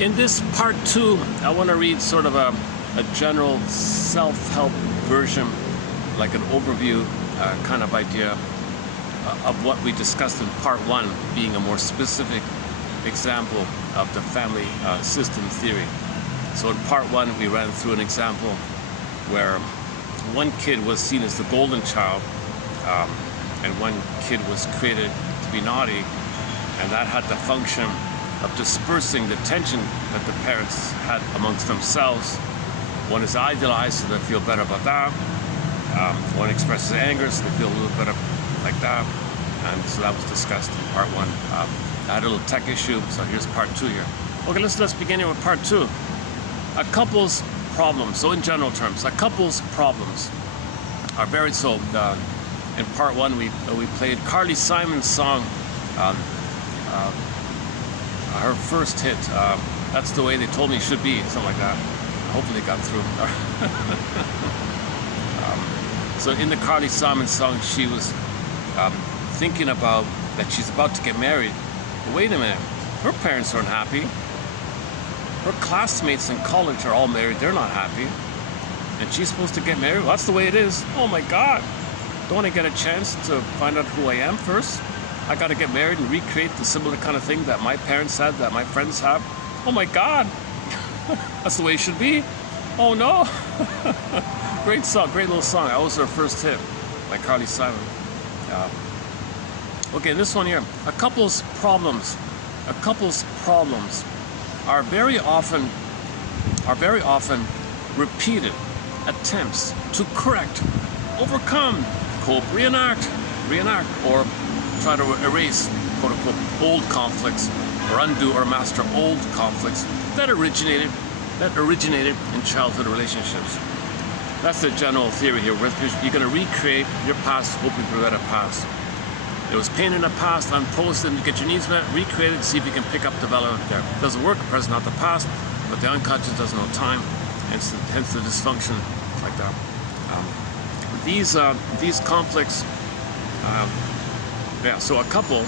In this part 2, I want to read sort of a general self-help version, like an overview kind of idea of what we discussed in part 1, being a more specific example of the family system theory. So in part 1, we ran through an example where one kid was seen as the golden child, and one kid was created to be naughty, and that had the function of dispersing the tension that the parents had amongst themselves. One is idealized, so they feel better about that. One expresses anger, so they feel a little better like that. And so that was discussed in part 1. I had a little tech issue, so here's part 2 here. Okay, let's begin here with part 2. A couple's problems. So in general terms, a couple's problems are very so. In part 1, we played Carly Simon's song, her first hit. That's the way they told me it should be, something like that. Hopefully it got through. So in the Carly Simon song, she was thinking about that she's about to get married. But wait a minute, her parents aren't happy. Her classmates in college are all married, they're not happy. And she's supposed to get married? Well, that's the way it is. Oh my God. Don't I get a chance to find out who I am first? I gotta get married and recreate the similar kind of thing that my parents had, that my friends have. Oh my God. That's the way it should be. Oh no. Great song, great little song. That was her first hit by Carly Simon. Okay, this one here. A couple's problems are very often repeated attempts to correct, overcome, cope, reenact, or try to erase, quote unquote, old conflicts, or undo or master old conflicts that originated in childhood relationships. That's the general theory here. You're going to recreate your past, hoping for a better past. There was pain in the past, unprocessed, and you get your needs met, recreate it, see if you can pick up development there. It doesn't work, present, not the past, but the unconscious doesn't know time, hence the dysfunction like that. These conflicts, so a couple,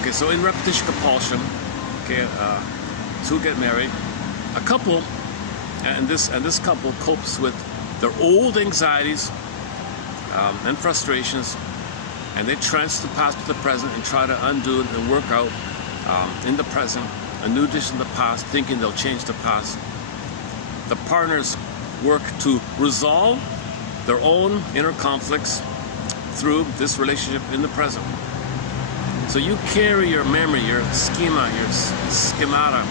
okay, so in repetition compulsion, okay, two get married, a couple, and this couple copes with their old anxieties and frustrations, and they transfer the past to the present and try to undo it and work out in the present a new dish in the past, thinking they'll change the past. The partners work to resolve their own inner conflicts through this relationship in the present. So you carry your memory, your schema, your schemata,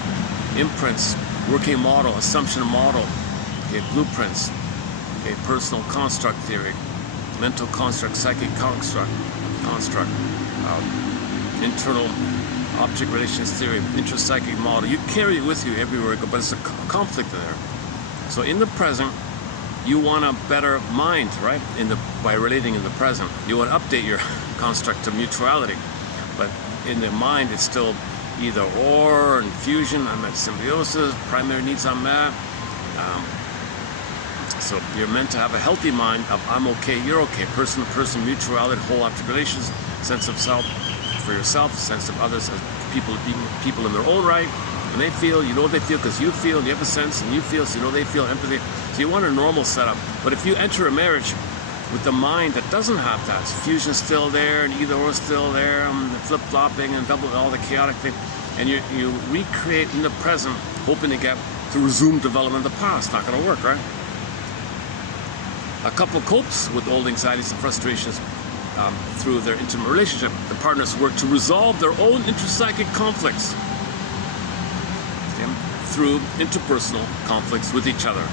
imprints, working model, assumption model, okay, blueprints, okay, personal construct theory, mental construct, psychic construct, internal object relations theory, intrapsychic model. You carry it with you everywhere you go, but it's a conflict there. So in the present, you want a better mind, right? By relating in the present, you want to update your construct to mutuality, but in the mind, it's still either or, and fusion, I'm at symbiosis, primary needs unmet. So you're meant to have a healthy mind of I'm okay, you're okay, person to person, mutuality, whole object relations, sense of self for yourself, sense of others as people in their own right. When they feel, you know what they feel because you feel, and you have a sense, and you feel, so you know they feel, empathy. So you want a normal setup. But if you enter a marriage with the mind that doesn't have that, fusion's still there, and either or still there, flip-flopping and double, all the chaotic thing, and you recreate in the present, hoping to resume development of the past. Not going to work, right? A couple copes with old anxieties and frustrations through their intimate relationship. The partners work to resolve their own intrapsychic conflicts through interpersonal conflicts with each other.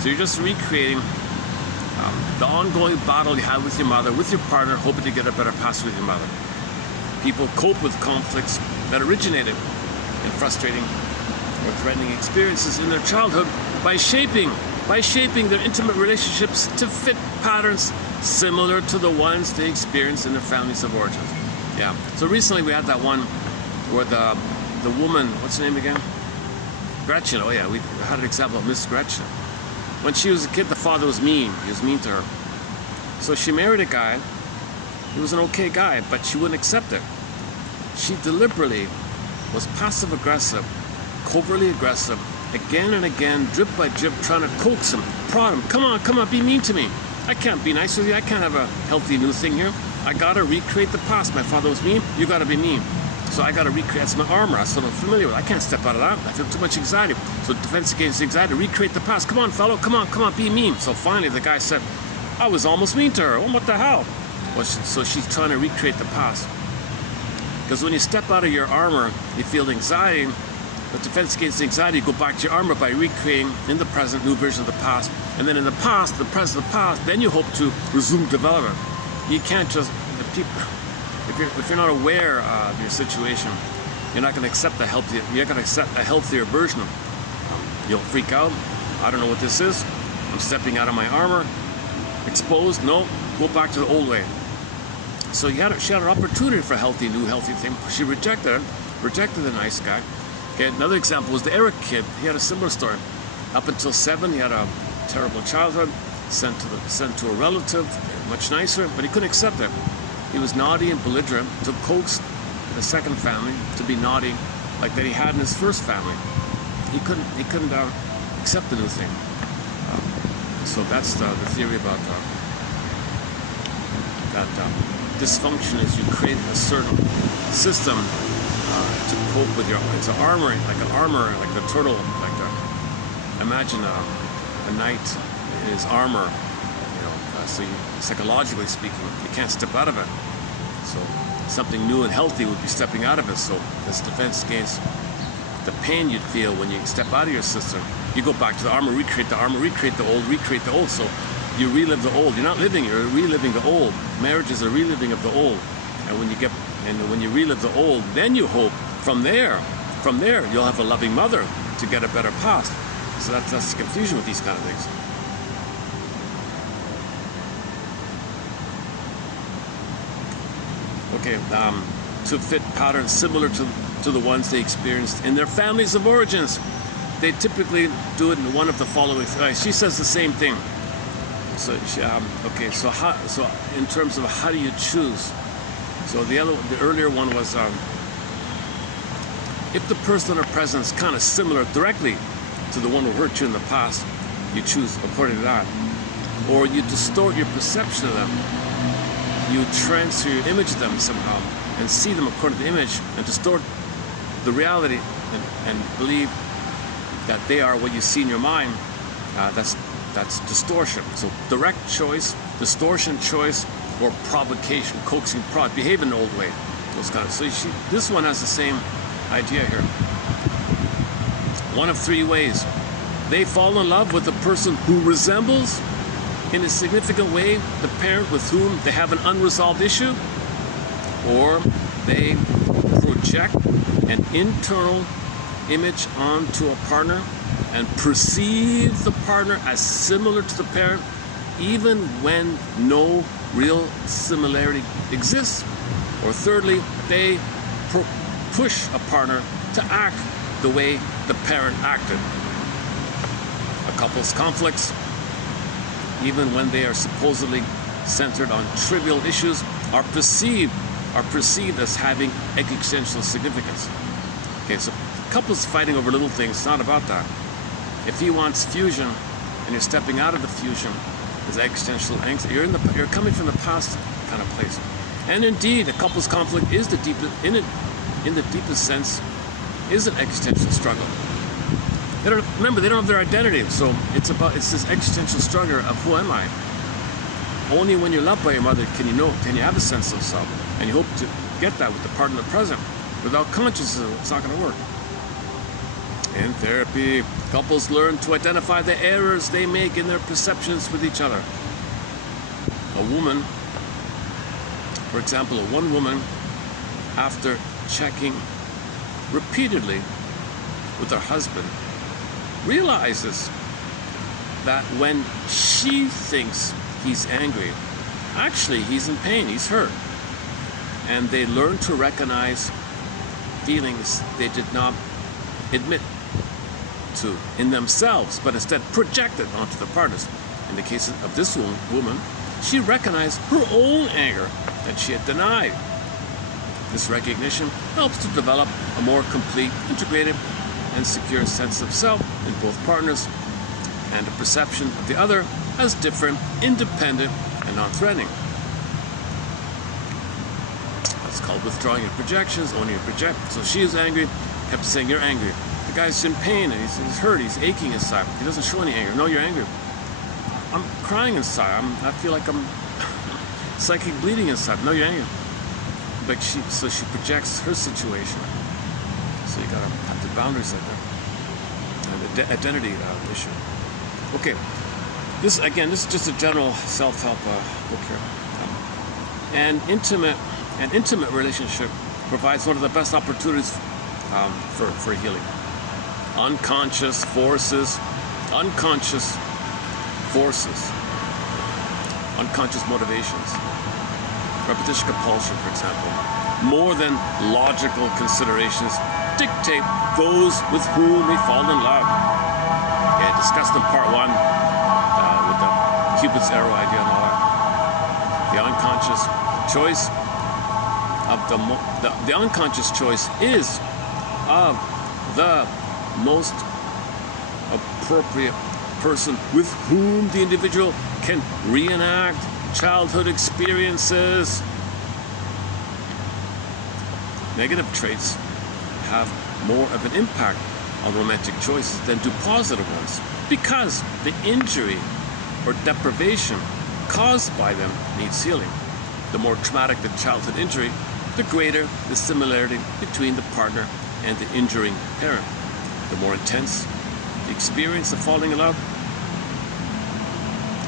So you're just recreating the ongoing battle you had with your mother, with your partner, hoping to get a better past with your mother. People cope with conflicts that originated in frustrating or threatening experiences in their childhood by shaping their intimate relationships to fit patterns similar to the ones they experienced in their families of origins. Yeah. So recently we had that one where the woman, what's her name again? Gretchen. Oh yeah, we had an example of Miss Gretchen. When she was a kid, the father was mean. He was mean to her. So she married a guy. He was an okay guy, but she wouldn't accept it. She deliberately was passive-aggressive, covertly aggressive, again and again, drip by drip, trying to coax him, prod him. Come on, be mean to me. I can't be nice with you. I can't have a healthy new thing here. I gotta recreate the past. My father was mean, you gotta be mean. So I gotta recreate, that's my armor, that's what I'm familiar with. I can't step out of that. I feel too much anxiety. So defense against anxiety, recreate the past. Come on, fellow, come on, be mean. So finally the guy said, I was almost mean to her. Oh, what the hell? Well, so she's trying to recreate the past. Because when you step out of your armor, you feel anxiety. But defense against anxiety, you go back to your armor by recreating in the present new version of the past. And then in the past, the present, the past, then you hope to resume development. You can't just, if you're not aware of your situation, you're not going to accept you're going to accept a healthier version. You'll freak out. I don't know what this is. I'm stepping out of my armor. Exposed. No, go back to the old way. So she had an opportunity for a healthy thing. She rejected the nice guy. Okay, another example was the Eric kid. He had a similar story. Up until 7, he had a terrible childhood, sent to a relative, much nicer, but he couldn't accept it. He was naughty and belligerent, to coax the second family to be naughty like that he had in his first family. He couldn't accept the new thing. So that's the theory about that dysfunction is you create a certain system to cope with your, it's an armor, like the turtle, imagine a knight in his armor, so psychologically speaking, you can't step out of it. So something new and healthy would be stepping out of it. So this defense against the pain you'd feel when you step out of your system, you go back to the armor, recreate the old. So you relive the old. You're not living, you're reliving the old. Marriage is a reliving of the old. And when you relive the old, then you hope from there you'll have a loving mother to get a better past. So that's the confusion with these kind of things. Okay, to fit patterns similar to the ones they experienced in their families of origins. They typically do it in one of the following. She says the same thing. So so in terms of how do you choose? So the earlier one was if the person or presence kind of similar directly to the one who hurt you in the past, you choose according to that, or you distort your perception of them. You transfer your image of them somehow and see them according to the image and distort the reality and believe that they are what you see in your mind. That's distortion. So direct choice, distortion choice, or provocation, coaxing, behave in an old way. Those kind of. So this one has the same idea here. One of 3 ways. They fall in love with the person who resembles in a significant way the parent with whom they have an unresolved issue, or they project an internal image onto a partner and perceive the partner as similar to the parent even when no real similarity exists. Or thirdly, they push a partner to act the way the parent acted. A couple's conflicts, even when they are supposedly centered on trivial issues, are perceived as having existential significance. Okay, so couples fighting over little things, it's not about that. If he wants fusion and you're stepping out of the fusion, there's existential angst. You're coming from the past kind of place. And indeed, a couple's conflict is the deepest, in the deepest sense, is an existential struggle. Remember, they don't have their identity, so it's this existential struggle of who am I? Only when you're loved by your mother can you have a sense of self, and you hope to get that with the part in the present. Without consciousness, it's not going to work. In therapy, couples learn to identify the errors they make in their perceptions with each other. One woman, after checking repeatedly with her husband, realizes that when she thinks he's angry, actually he's in pain, he's hurt. And they learn to recognize feelings they did not admit to in themselves, but instead projected onto the partners. In the case of this woman, she recognized her own anger that she had denied. This recognition helps to develop a more complete, integrated, and secure sense of self in both partners, and a perception of the other as different, independent, and non-threatening. That's called withdrawing your projections, owning your project. So she is angry, kept saying, "You're angry." The guy's in pain and he's hurt, he's aching inside. He doesn't show any anger. "No, you're angry." "I'm crying inside. I feel like I'm psychic bleeding inside." "No, you're angry." But she projects her situation. So you gotta have the boundaries like that. And the identity issue. Okay, this is just a general self-help book here. An intimate relationship provides one of the best opportunities for healing. Unconscious forces, unconscious motivations, repetition compulsion, for example, more than logical considerations dictate those with whom we fall in love. Yeah, discussed in part 1 with the Cupid's arrow idea and all that. The unconscious choice of the unconscious choice is of the most appropriate person with whom the individual can reenact childhood experiences. Negative traits have more of an impact on romantic choices than do positive ones, because the injury or deprivation caused by them needs healing. The more traumatic the childhood injury, the greater the similarity between the partner and the injuring parent. The more intense the experience of falling in love,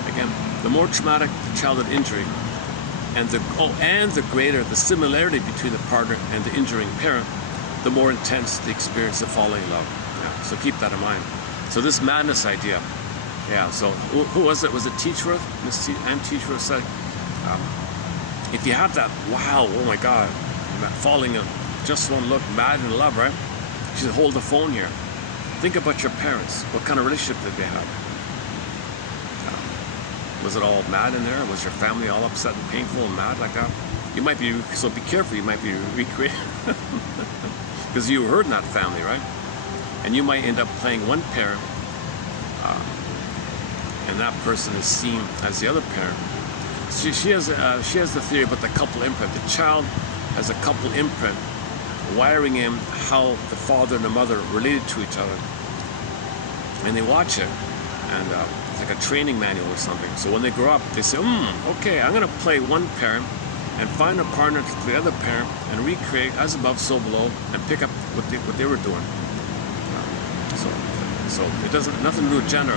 again, the more traumatic the childhood injury, and the greater the similarity between the partner and the injuring parent, the more intense the experience of falling in love. Yeah, so keep that in mind. So this madness idea, yeah, so who was it? Was it Teachworth? Ann Teachworth said, if you have that, wow, oh my God, falling in just one look, mad in love, right? You should hold the phone here. Think about your parents. What kind of relationship did they have? Was it all mad in there? Was your family all upset and painful and mad like that? You might be, so be careful, you might be recreating. Because you were in that family, right? And you might end up playing one parent, and that person is seen as the other parent. She has the theory about the couple imprint. The child has a couple imprint, wiring in how the father and the mother related to each other. And they watch it, and it's like a training manual or something. So when they grow up, they say, okay, I'm gonna play one parent and find a partner to the other parent and recreate as above, so below, and pick up what they were doing. So it doesn't nothing to do with gender.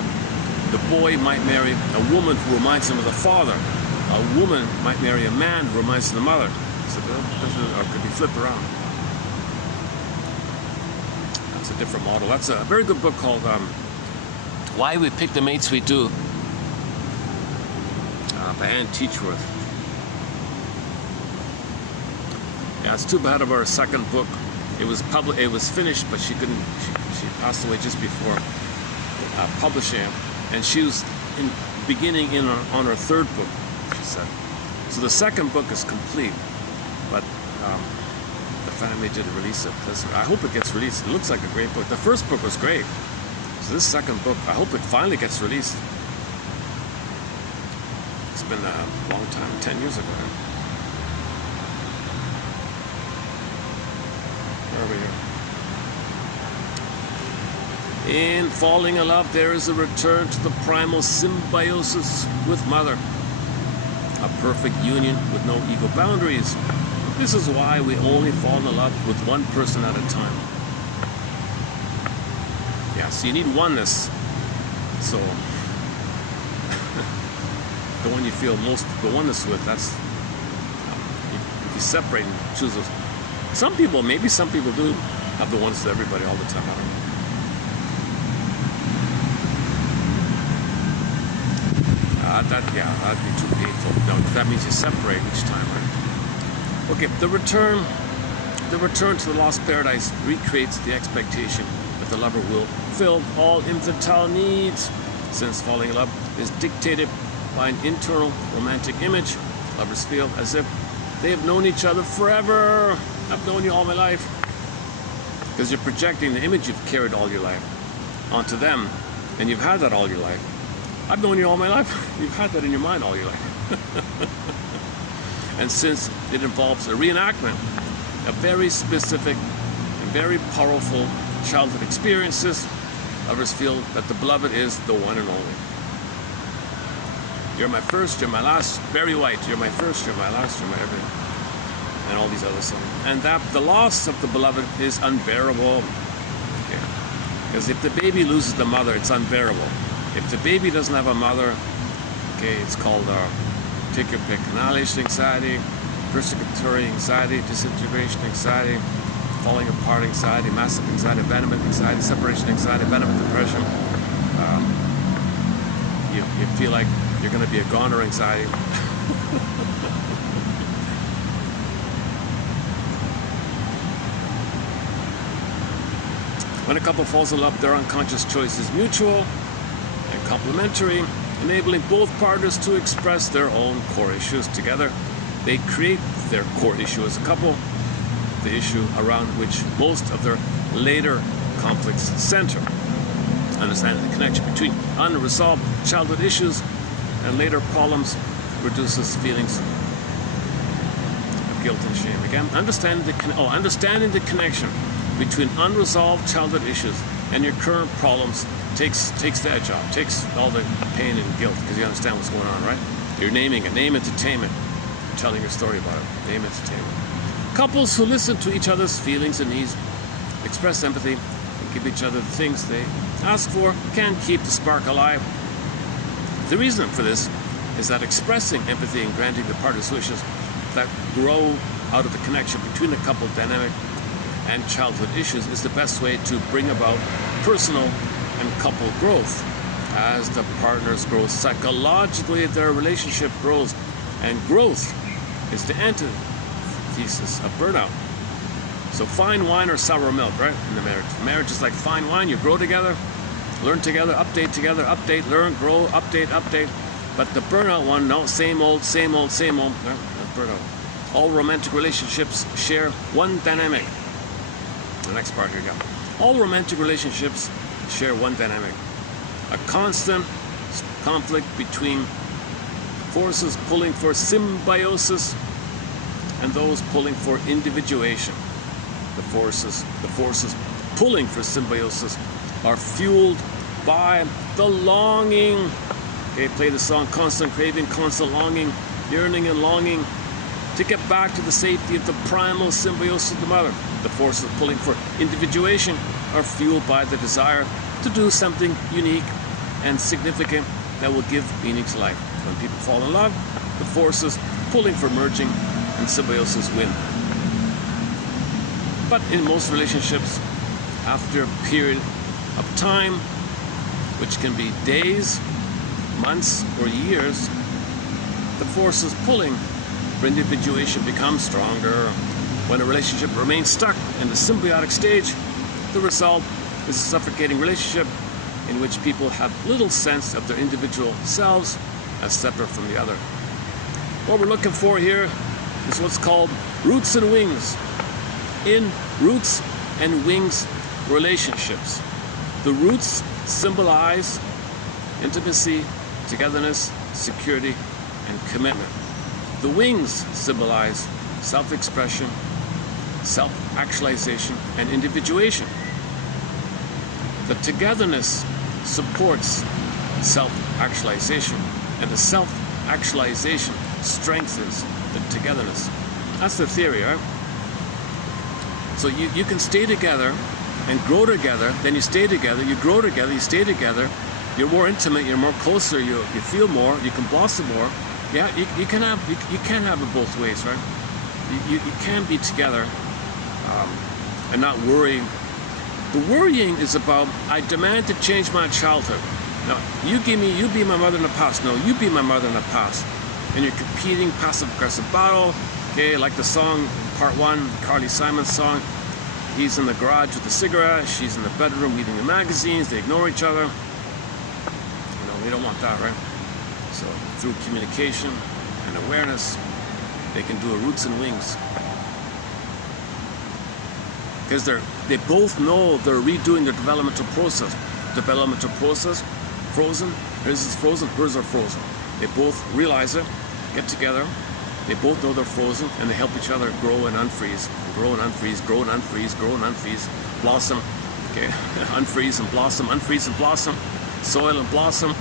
The boy might marry a woman who reminds him of the father. A woman might marry a man who reminds him of the mother. So or could be flipped around. That's a different model. That's a very good book called Why We Pick the Mates We Do, by Ann Teachworth. Yeah, it's too bad about her second book. It was finished, but she couldn't. She passed away just before publishing it, and she was beginning on her third book, she said. So the second book is complete, but the family didn't release it. I hope it gets released. It looks like a great book. The first book was great. So this second book, I hope it finally gets released. It's been a long time, 10 years ago. Where are we here? In falling in love, there is a return to the primal symbiosis with mother. A perfect union with no ego boundaries. This is why we only fall in love with one person at a time. Yeah, so you need oneness. So the one you feel most the oneness with, that's if you separate and choose those. Maybe some people do have the oneness with everybody all the time. I don't know. That'd be too painful. No, that means you separate each time, right? Okay, the return to the lost paradise recreates the expectation that the lover will fulfill all infantile needs, since falling in love is dictated by an internal romantic image. Lovers feel as if they have known each other forever. I've known you all my life. Because you're projecting the image you've carried all your life onto them, and you've had that all your life. I've known you all my life. You've had that in your mind all your life. And since it involves a reenactment of very specific and very powerful childhood experiences, others feel that the beloved is the one and only. You're my first, you're my last, very white. You're my first, you're my last, you're my everything. And all these other songs. And that the loss of the beloved is unbearable. Because if the baby loses the mother, it's unbearable. If the baby doesn't have a mother, okay, it's called, take your pick, annihilation anxiety, persecutory anxiety, disintegration anxiety, falling apart anxiety, massive anxiety, abandonment anxiety, separation anxiety, abandonment depression. You feel like you're going to be a goner anxiety. When a couple falls in love, their unconscious choice is mutual and complementary, enabling both partners to express their own core issues together. They create their core issue as a couple, the issue around which most of their later conflicts center. Understanding the connection between unresolved childhood issues and later problems reduces feelings of guilt and shame. Again, understanding the connection between unresolved childhood issues and your current problems takes the edge off, takes all the pain and guilt, because you understand what's going on, right? You're naming it, name entertainment, telling your story about it, name entertainment. Couples who listen to each other's feelings and needs, express empathy, and give each other the things they ask for can keep the spark alive. The reason for this is that expressing empathy and granting the partner's wishes that grow out of the connection between the couple dynamic and childhood issues is the best way to bring about personal and couple growth. As the partners grow psychologically, their relationship grows, and growth is the antithesis of burnout. So fine wine or sour milk, right, in the marriage. Marriage is like fine wine. You grow together, learn together, update, learn, grow, update. But the burnout one, no, same old, no, burnout. All romantic relationships share one dynamic. The next part here, yeah. All romantic relationships share one dynamic. A constant conflict between forces pulling for symbiosis and those pulling for individuation. The forces pulling for symbiosis are fueled by the longing. Okay, play the song, constant craving, constant longing, yearning and longing to get back to the safety of the primal symbiosis of the mother. The forces pulling for individuation are fueled by the desire to do something unique and significant that will give meaning to life. When people fall in love, the forces pulling for merging and symbiosis win. But in most relationships, after a period of time, which can be days, months, or years, the forces pulling for individuation become stronger. When a relationship remains stuck in the symbiotic stage, the result is a suffocating relationship in which people have little sense of their individual selves as separate from the other. What we're looking for here is what's called roots and wings. In roots and wings relationships, the roots symbolize intimacy, togetherness, security, and commitment. The wings symbolize self-expression, self-actualization, and individuation. The togetherness supports self-actualization, and the self-actualization strengthens the togetherness. That's the theory, right? So you can stay together and grow together, then you stay together, you grow together, you stay together, you're more intimate, you're more closer, you feel more, you can blossom more. Yeah, you can have it both ways, right? You can be together and not worrying. The worrying is about, I demand to change my childhood. Now, you be my mother in the past. No, you be my mother in the past. And you're competing, passive-aggressive battle. Okay, like the song, part one, Carly Simon's song. He's in the garage with a cigarette. She's in the bedroom reading the magazines. They ignore each other. You know, we don't want that, right? So through communication and awareness, they can do a roots and wings. because they both know they're redoing their developmental process. Developmental process, frozen. Hers is frozen, hers are frozen. They both realize it, get together. They both know they're frozen, and they help each other grow and unfreeze, grow and unfreeze, grow and unfreeze, grow and unfreeze, blossom. Okay, unfreeze and blossom, unfreeze and blossom, soil and blossom.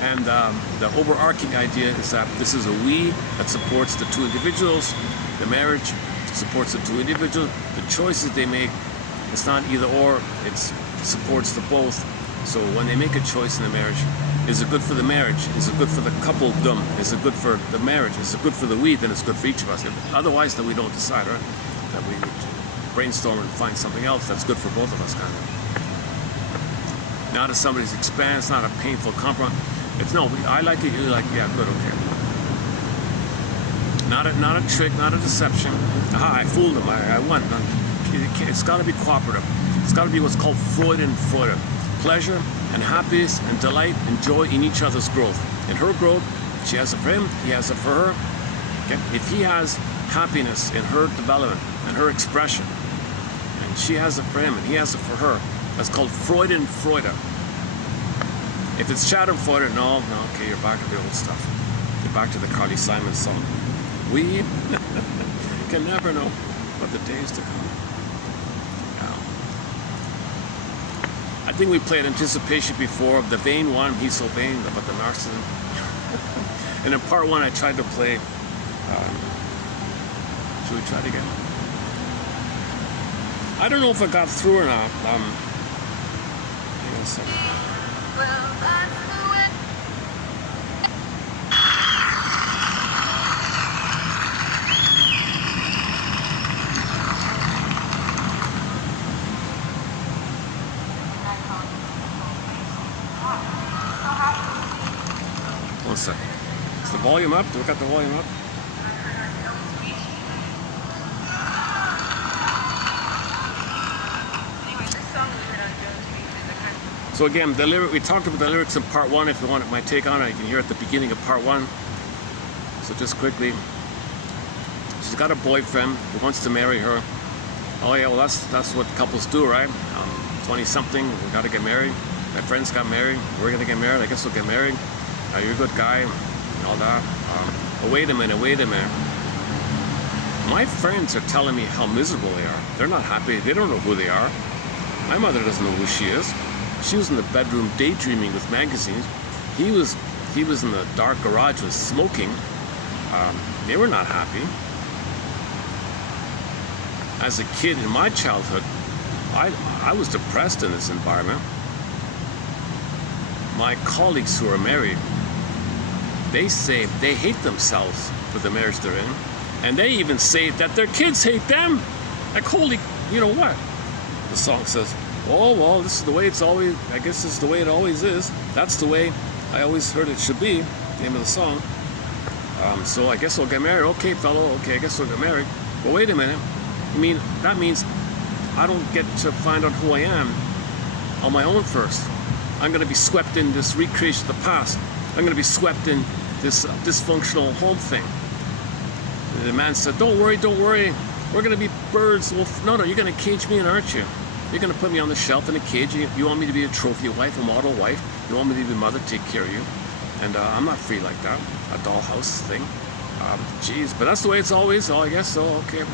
And the overarching idea is that this is a we that supports the two individuals. The marriage supports the two individuals. The choices they make, it's not either or, it supports the both. So when they make a choice in the marriage, is it good for the marriage? Is it good for the coupledom? Is it good for the marriage? Is it good for the we? Then it's good for each of us. Otherwise, then we don't decide, right? That we brainstorm and find something else that's good for both of us, kind of. Not at somebody's expense, not a painful compromise. It's no, I like it, you like it, yeah, good, okay. Not a trick, not a deception. Aha, I fooled them, I won. It's got to be cooperative. It's got to be what's called Freude. Pleasure and happiness and delight and joy in each other's growth. In her growth, she has it for him, he has it for her. Okay? If he has happiness in her development and her expression, and she has it for him and he has it for her, that's called Freude. If it's Schadenfreude, no, okay, you're back to the old stuff. You're back to the Carly Simon song. We can never know what the days to come. I think we played Anticipation before of the vain one, he's so vain, about the narcissism. And in part one I tried to play, should we try it again? I don't know if I got through or not. Hang on a second. One second. Is the volume up? Do we got the volume up? So again, the lyric, we talked about the lyrics in part one. If you want my take on it, you can hear it at the beginning of part one. So just quickly, she's got a boyfriend who wants to marry her. Oh yeah, well that's what couples do, right? 20-something, we got to get married. My friends got married. We're gonna get married. I guess we'll get married. You're a good guy, and all that. Oh, wait a minute. My friends are telling me how miserable they are. They're not happy. They don't know who they are. My mother doesn't know who she is. She was in the bedroom daydreaming with magazines. He was in the dark garage with smoking. They were not happy. As a kid in my childhood, I was depressed in this environment. My colleagues who are married, they say they hate themselves for the marriage they're in, and they even say that their kids hate them. Like, holy, you know what? The song says, oh, well, this is the way it's always, I guess this is the way it always is. That's the way I always heard it should be, name of the song. So I guess we'll get married. Okay, fellow, okay, I guess we'll get married. But wait a minute. I mean, that means I don't get to find out who I am on my own first. I'm going to be swept in this recreation of the past. I'm going to be swept in this dysfunctional home thing. And the man said, don't worry. We're going to be birds. Well, no, you're going to cage me in, aren't you? You're going to put me on the shelf in a cage. You want me to be a trophy wife, a model wife. You want me to be a mother, take care of you. And I'm not free like that. A dollhouse thing. Geez, but that's the way it's always. Oh, I guess so. Okay.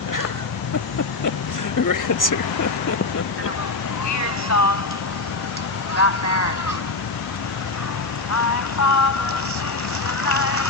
Weird song about marriage. I promise you tonight.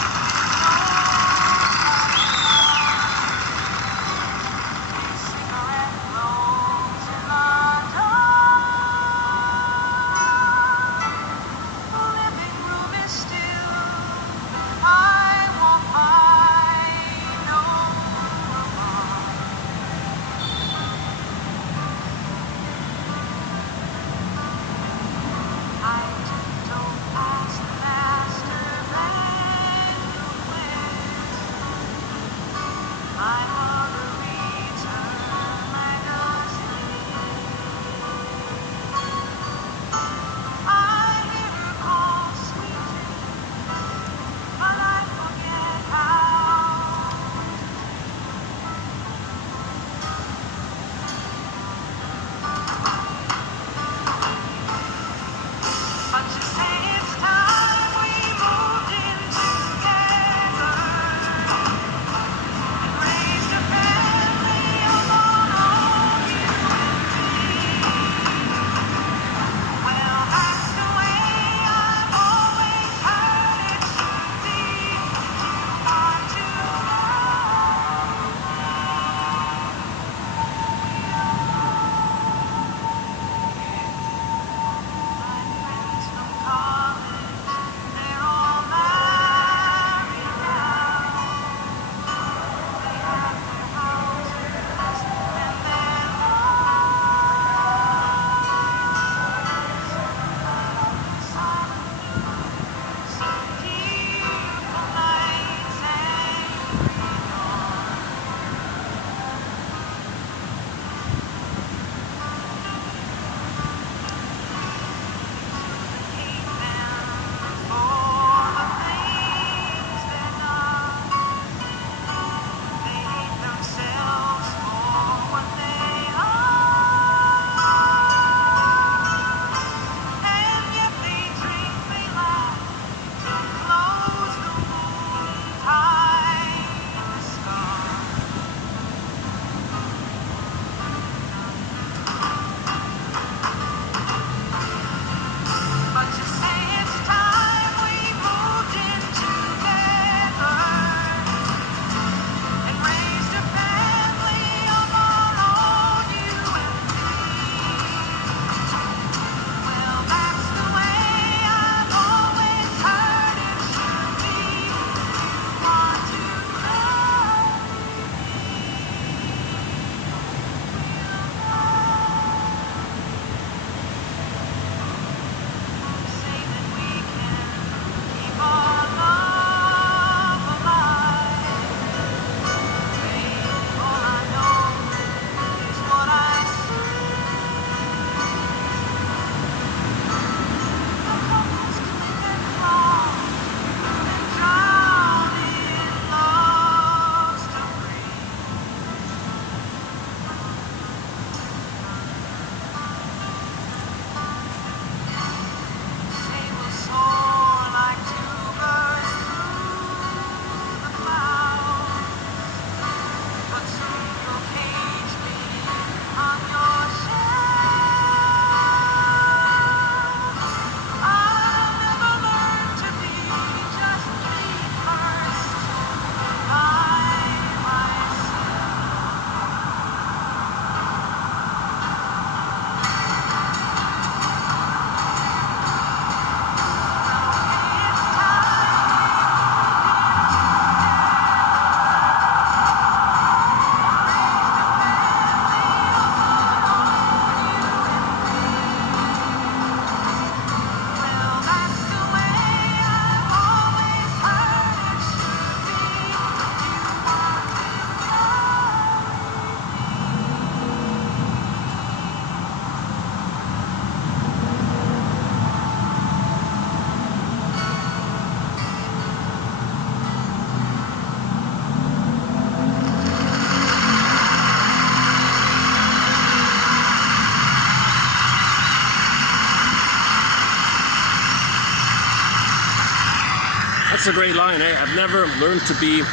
That's a great line, eh? I've never learned to be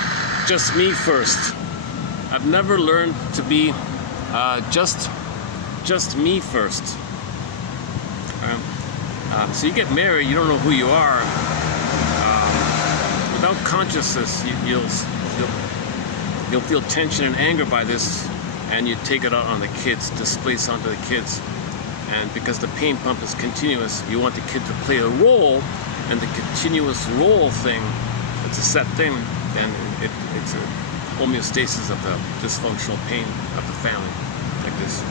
just me first. I've never learned to be just me first. So you get married, you don't know who you are. Without consciousness, you'll feel tension and anger by this, and you take it out on the kids, displace onto the kids. And because the pain pump is continuous, you want the kid to play a role, and the continuous role thing, it's a set thing, and it's a homeostasis of the dysfunctional pain of the family, like this.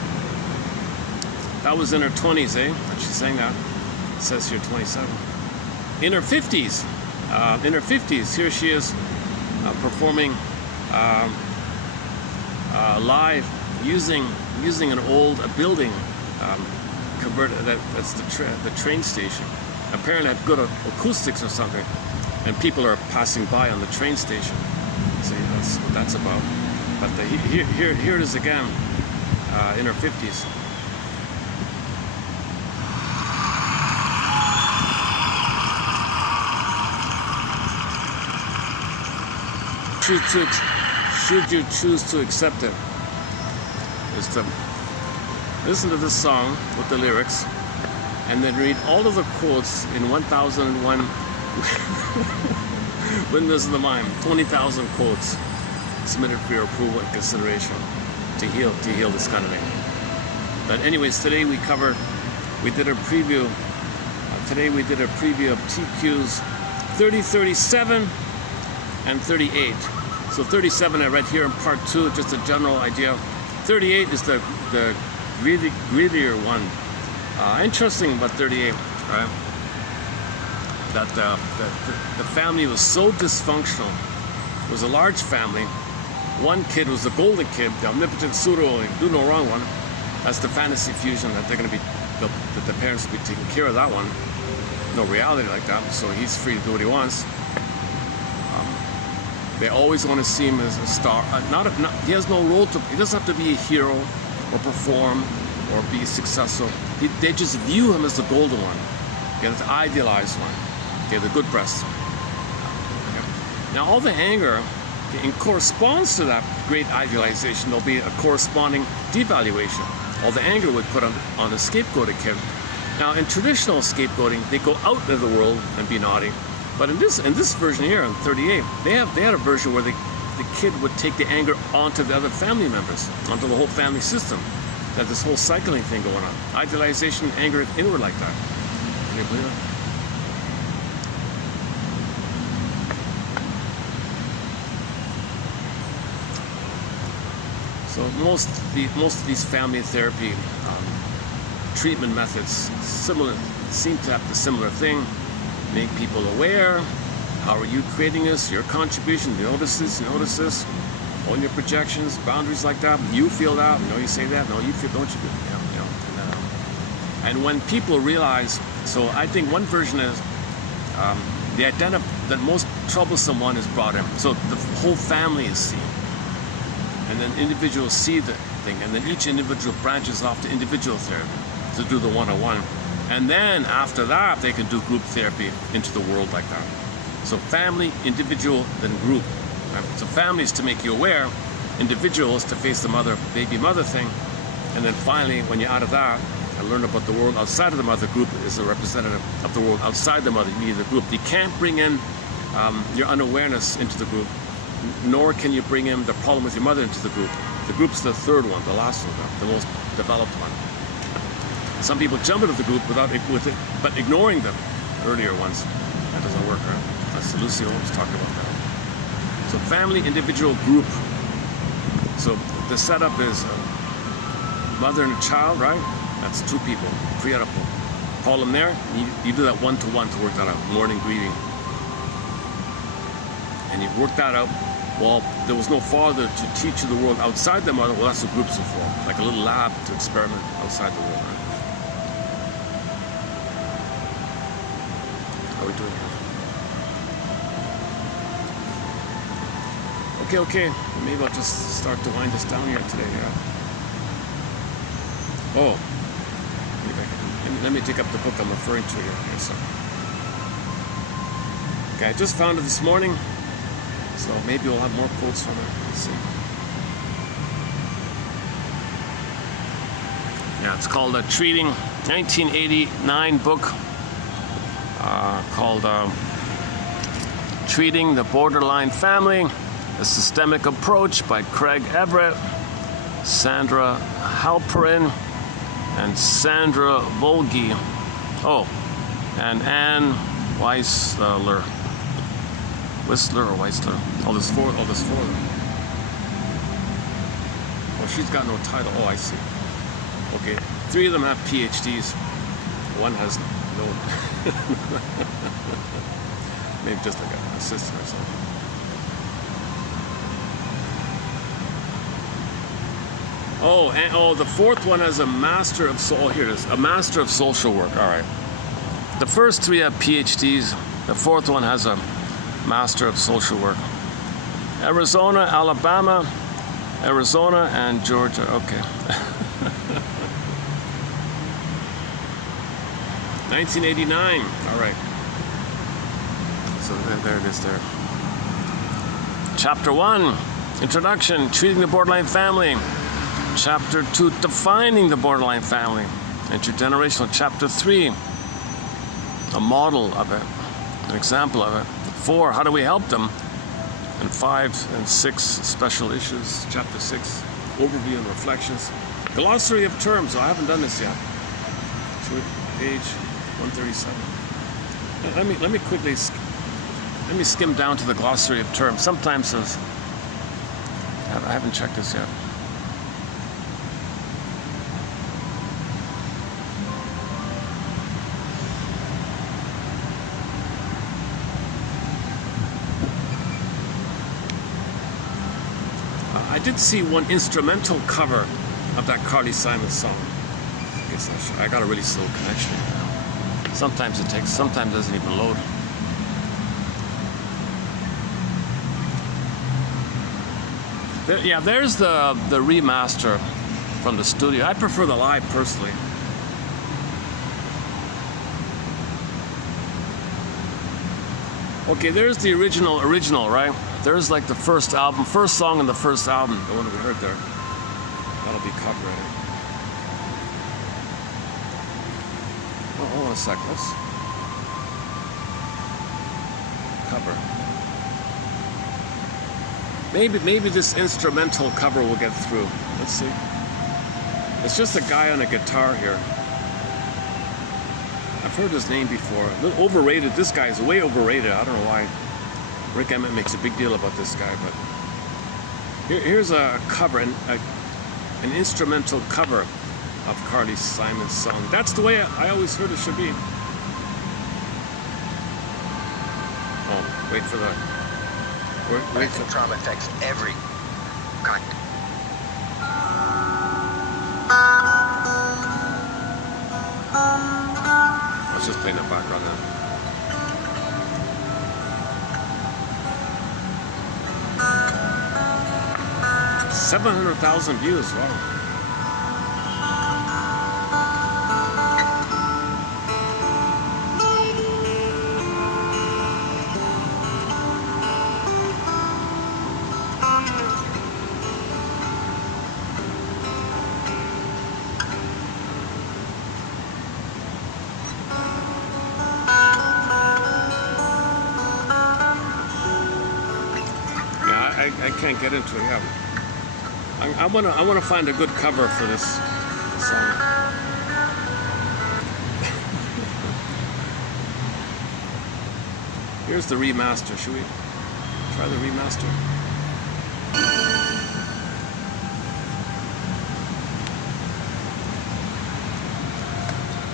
That was in her 20s, eh? And she sang that. It says here 27. In her 50s, here she is performing live using a building converted. That's the train station. Apparently, had good acoustics or something, and people are passing by on the train station. See, that's what that's about. But here it is again, in her 50s. Should you choose to accept it, is to listen to this song with the lyrics, and then read all of the quotes in 1001 Windmills of the Mind, 20,000 quotes submitted for your approval and consideration to heal this kind of thing. But anyways, today we did a preview. Today we did a preview of TQs 30, 37, and 38. So 37 I read here in part 2, just a general idea. 38 is the greedier one. Interesting about 38, right? That the family was so dysfunctional. It was a large family. One kid was the golden kid, the omnipotent pseudo, do no wrong one. That's the fantasy fusion that they're going to be, that the parents will be taking care of that one. No reality like that, so he's free to do what he wants. They always want to see him as a star. He has no role to. He doesn't have to be a hero or perform or be successful. They just view him as the golden one, the idealized one, the good breast. Now all the anger corresponds to that great idealization. There'll be a corresponding devaluation. All the anger would put on the scapegoated kid. Now in traditional scapegoating, they go out into the world and be naughty. But in this version here, in 38, they had a version where the kid would take the anger onto the other family members, onto the whole family system. That this whole cycling thing going on. Idealization, anger inward like that. Can you believe it? So most of these family therapy treatment methods seem to have the similar thing. Make people aware. How are you creating this? Your contribution. Notice this. Own your projections, boundaries like that. You feel that. No, you say that. No, you feel. Don't you? And when people realize, so I think one version is the most troublesome one is brought in. So the whole family is seen, and then individuals see the thing, and then each individual branches off to individual therapy to do the one-on-one. And then after that, they can do group therapy into the world like that. So family, individual, then group. Right? So family is to make you aware, individuals to face the baby mother thing. And then finally, when you're out of that, and learn about the world outside of the mother, group is a representative of the world outside the mother. You need the group. You can't bring in your unawareness into the group, nor can you bring in the problem with your mother into the group. The group's the third one, the last one, the most developed one. Some people jump into the group but ignoring the earlier ones. That doesn't work, right? That's Lucy Holmes talking about that. So family, individual, group. So the setup is mother and a child, right? That's two people, pre-edible. Problem there, you do that one-to-one to work that out, mourning, grieving. And you work that out. Well, there was no father to teach you the world outside the mother. Well, that's what groups are for, like a little lab to experiment outside the world, right? How are we doing here? Okay. Maybe I'll just start to wind us down here today, yeah. Oh, let me take up the book I'm referring to here. Okay, so. Okay, I just found it this morning, so maybe we'll have more quotes from it. Let's see. Yeah, it's called Treating, 1989 book called Treating the Borderline Family, A Systemic Approach by Craig Everett, Sandra Halperin, and Sandra Volge. Oh, and Anne Weisler. Whistler or Weisler. Oh, there's four of them. Oh, she's got no title. Oh, I see. Okay, 3 of them have PhDs. One has no. Maybe just like an assistant or something. Oh, and the 4th one has a master of here it is, a master of social work. All right. The first 3 have PhDs. The 4th one has a master of social work. Arizona, Alabama, Arizona, and Georgia. Okay. 1989. All right. So there it is there. Chapter 1, Introduction, Treating the Borderline Family. Chapter 2, Defining the Borderline Family. Intergenerational. Chapter 3, a model of it, an example of it. 4, how do we help them? And 5 and 6, special issues. Chapter 6, overview and reflections. Glossary of terms. Oh, I haven't done this yet. Page 137. Let me quickly skim down to the glossary of terms. Sometimes those, I haven't checked this yet. I did see one instrumental cover of that Carly Simon song. I guess I got a really slow connection. Sometimes it takes, sometimes it doesn't even load. Yeah, there's the remaster from the studio. I prefer the live personally. Okay, there's the original, right? There's like the first song in the first album, the one we heard there. That'll be copyrighted. Oh, hold on a sec, let's cover. Maybe this instrumental cover will get through. Let's see. It's just a guy on a guitar here. I've heard his name before. A little overrated. This guy is way overrated. I don't know why Rick Emmett makes a big deal about this guy, but here's a cover, an instrumental cover of Carly Simon's song. That's the way I always heard it should be. Oh, wait for the... Wait for... Trauma affects every kind. I was just playing the background now. $700,000 views, wow. I can't get into it, yeah. I want to find a good cover for this song. Here's the remaster. Should we try the remaster?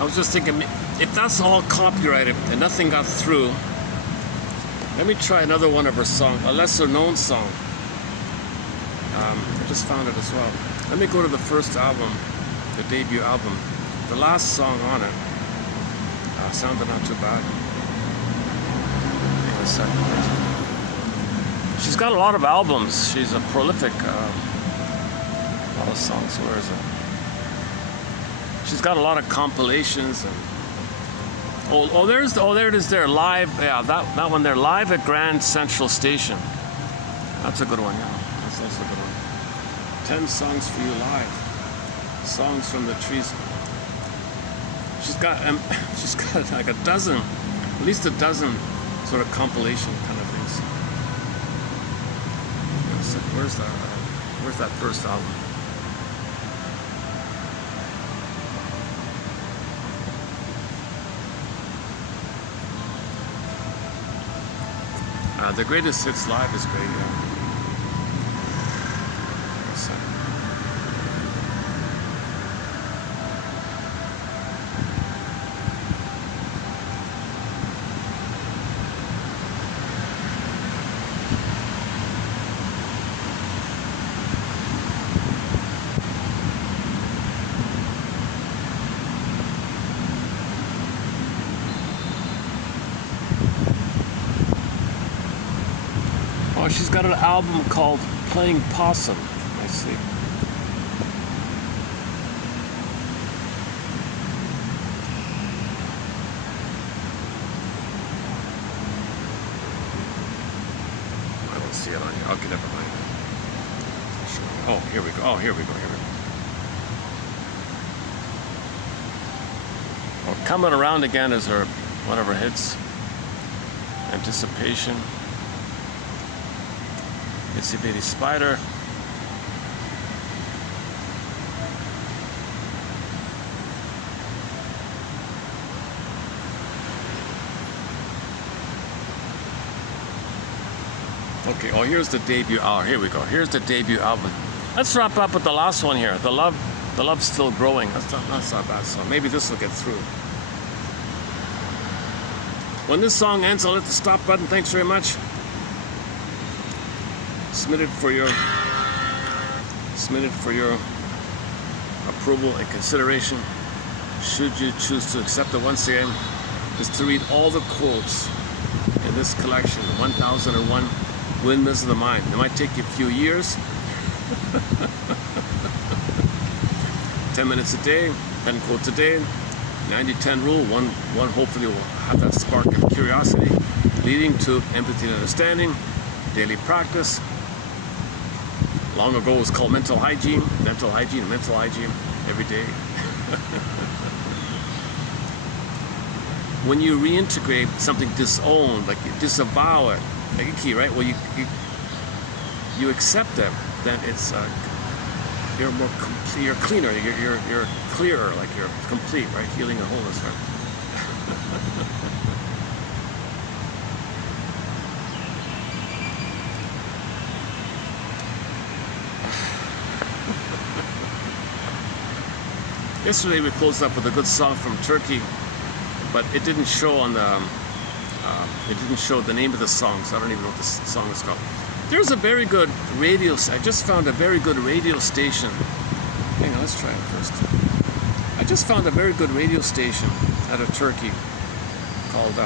I was just thinking, if that's all copyrighted and nothing got through, let me try another one of her songs, a lesser known song. I just found it as well. Let me go to the first album, the debut album. The last song on it sounded not too bad. Hang on a second. She's got a lot of albums. She's a prolific, a lot of songs. Where is it? She's got a lot of compilations and there it is there. Live, yeah, that one there. Live at Grand Central Station. That's a good one, yeah. That's also a good one. 10 songs for you live. Songs from the trees. She's got like a dozen, at least a dozen sort of compilation kind of things. So where's that first album? The Greatest Hits Live is great, yeah. Oh, she's got an album called Playing Possum. I see. I don't see it on here. Okay, never mind. Oh, here we go. Oh, here we go. Oh, Coming Around Again is her one of her hits. Anticipation. Itsy Bitty Spider. Okay, oh, here's the debut. Oh, here we go. Here's the debut album. Let's wrap up with the last one here. The Love's Still Growing. That's not a bad song. Maybe this will get through. When this song ends, I'll hit the stop button. Thanks very much. Submitted for your approval and consideration, should you choose to accept it once again, is to read all the quotes in this collection, 1001 Windmills of the Mind. It might take you a few years. 10 minutes a day, 10 quotes a day, 90-10 rule, one hopefully will have that spark of curiosity, leading to empathy and understanding, daily practice. Long ago it was called mental hygiene, every day. When you reintegrate something disowned, like you disavow it, like a key, right? Well, you accept them, then it's you're more complete, you're cleaner, you're clearer, like you're complete, right? Healing and wholeness, right? Yesterday we closed up with a good song from Turkey, but it didn't show on the the name of the song, so I don't even know what this song is called. There's a very good radio. I just found a very good radio station. Hang on, let's try it first. I just found a very good radio station out of Turkey called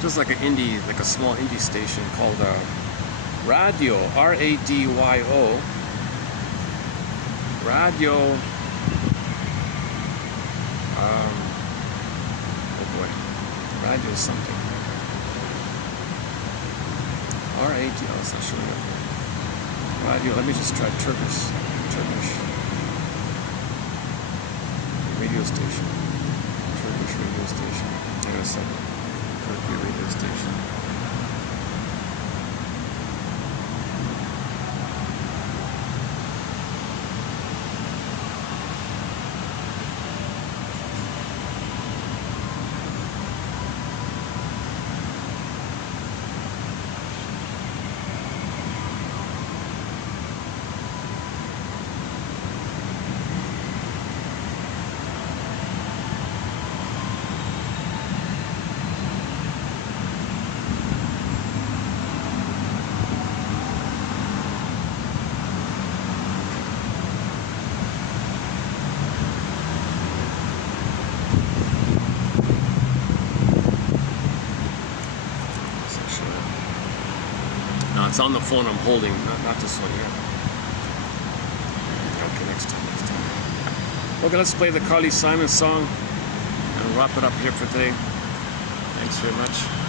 just like a small indie station called Radio, Radio. Radio. Oh boy, Radio something. R-A-D, oh, it's not showing up here. Radio, let me just try Turkish radio station. Turkish radio station. Hang on a second. Turkey radio station. It's on the phone I'm holding, not this one yet. Okay, next time. Okay, let's play the Carly Simon song, and wrap it up here for today. Thanks very much.